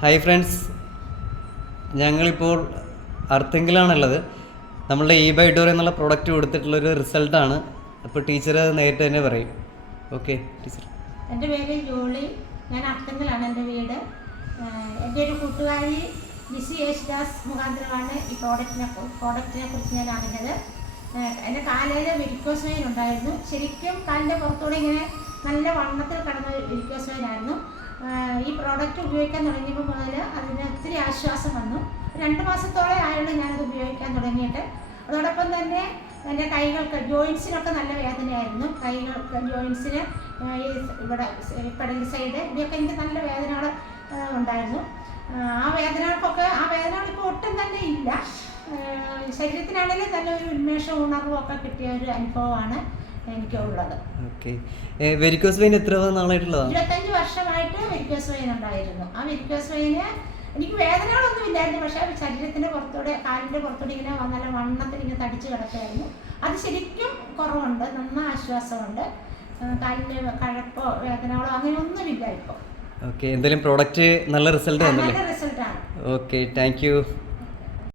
Hi friends, ഞങ്ങളിപ്പോൾ അർത്തിങ്കിലാണുള്ളത്. നമ്മളുടെ ബൈഡോർ എന്നുള്ള പ്രോഡക്റ്റ് കൊടുത്തിട്ടുള്ളൊരു റിസൾട്ടാണ്. അപ്പോൾ ടീച്ചർ നേരിട്ട് തന്നെ പറയും. Okay teacher. എൻ്റെ പേര് ജോളി, ഞാൻ അർത്തിങ്കിലാണ് എൻ്റെ വീട്. എൻ്റെ ഒരു കൂട്ടുകാരി ലിസി യേശുദാസ് മുഖാന്തരമാണ് ഈ പ്രോഡക്റ്റിനെ കുറിച്ച് ഞാൻ അറിഞ്ഞത്. എൻ്റെ കാലിൽ വെരിക്കോസ് വെയിൻ ഉണ്ടായിരുന്നു. ശരിക്കും കാലിൻ്റെ പുറത്തൂടെ ഇങ്ങനെ നല്ല വണ്ണത്തിൽ കിടന്ന വെരിക്കോസ് വെയിൻ ആയിരുന്നു. ഈ പ്രോഡക്റ്റ് ഉപയോഗിക്കാൻ തുടങ്ങിയപ്പോൾ മുതൽ അതിന് ഒത്തിരി ആശ്വാസം വന്നു. 2 മാസത്തോളം ആയുള്ളൂ ഞാനത് ഉപയോഗിക്കാൻ തുടങ്ങിയിട്ട്. അതോടൊപ്പം തന്നെ എൻ്റെ കൈകൾക്ക് ജോയിൻസിനൊക്കെ നല്ല വേദനയായിരുന്നു. കൈകൾക്ക് ജോയിൻസിന് ഇവിടെ പെടൽ സൈഡ് ഇവിടെയൊക്കെ എനിക്ക് നല്ല വേദനകൾ ഉണ്ടായിരുന്നു. ആ വേദനകൾ ഇപ്പോൾ ഒട്ടും തന്നെ ഇല്ല. ശരീരത്തിനാണെങ്കിലും നല്ല ഒരു ഉന്മേഷവും ഉണർവും ഒക്കെ കിട്ടിയ ഒരു അനുഭവമാണ് എനിക്കുള്ളത്. ഓക്കെ, വെരിക്കോസ് വെയിൻ എത്ര നാളായിട്ടുള്ളതാണ്? 25 വർഷമായിട്ട് വെരിക്കോസ് വെയിൻ ഉണ്ടായിരുന്നു. ആ വെരിക്കോസ് വെയിന് എനിക്ക് വേദനകളൊന്നും ഇല്ലായിരുന്നു. പക്ഷേ ശരീരത്തിൻ്റെ പുറത്തൂടെ, കാലിൻ്റെ പുറത്തൂടെ ഇങ്ങനെ നല്ല വണ്ണത്തിൽ ഇങ്ങനെ തടിച്ച് കിടക്കുകയായിരുന്നു. അത് ശരിക്കും കുറവുണ്ട്, നന്ന ആശ്വാസമുണ്ട്. കാലിൻ്റെ കഴപ്പോ വേദനകളോ അങ്ങനെയൊന്നുമില്ല ഇപ്പോൾ. ഓക്കെ, എന്തായാലും പ്രോഡക്റ്റ് നല്ല റിസൾട്ട് വന്നല്ലേ? നല്ല റിസൾട്ടാണ്. Okay, thank you.